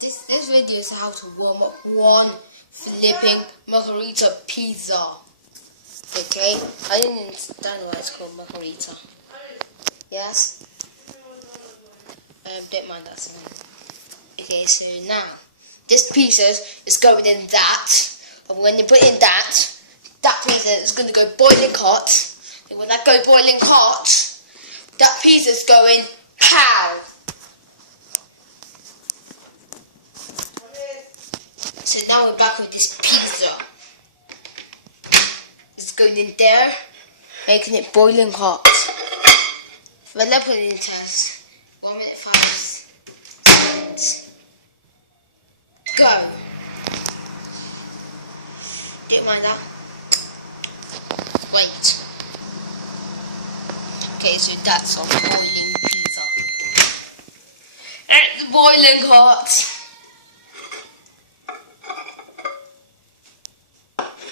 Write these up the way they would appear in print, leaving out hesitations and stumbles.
This video is how to warm up one flipping margarita pizza. Okay, I didn't understand why it's called margarita. Yes. Don't mind that sound. Okay, so now this pizza is going in that, and when you put in that pizza is going to go boiling hot, and when that goes boiling hot, that pizza is going pow. So now we're back with this pizza. It's going in there, making it boiling hot. So let's put it in test. 1 minute 5 seconds. Go. Do you mind that? Wait. Okay, so that's our boiling pizza. It's boiling hot.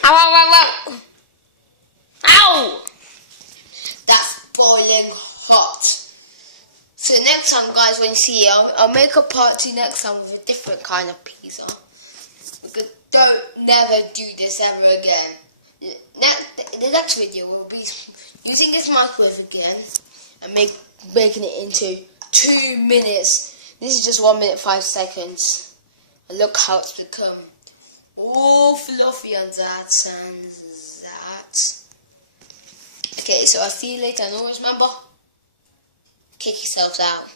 Ow, ow, ow, ow. Ow! That's boiling hot. So next time, guys, when you see it, I'll make a part 2 next time with a different kind of pizza. Because never do this ever again. The next video will be using this microwave again and making it into 2 minutes. This is just 1 minute 5 seconds. And look how it's become. All fluffy and that and that. Okay, so I'll see you later, and always remember, kick yourselves out.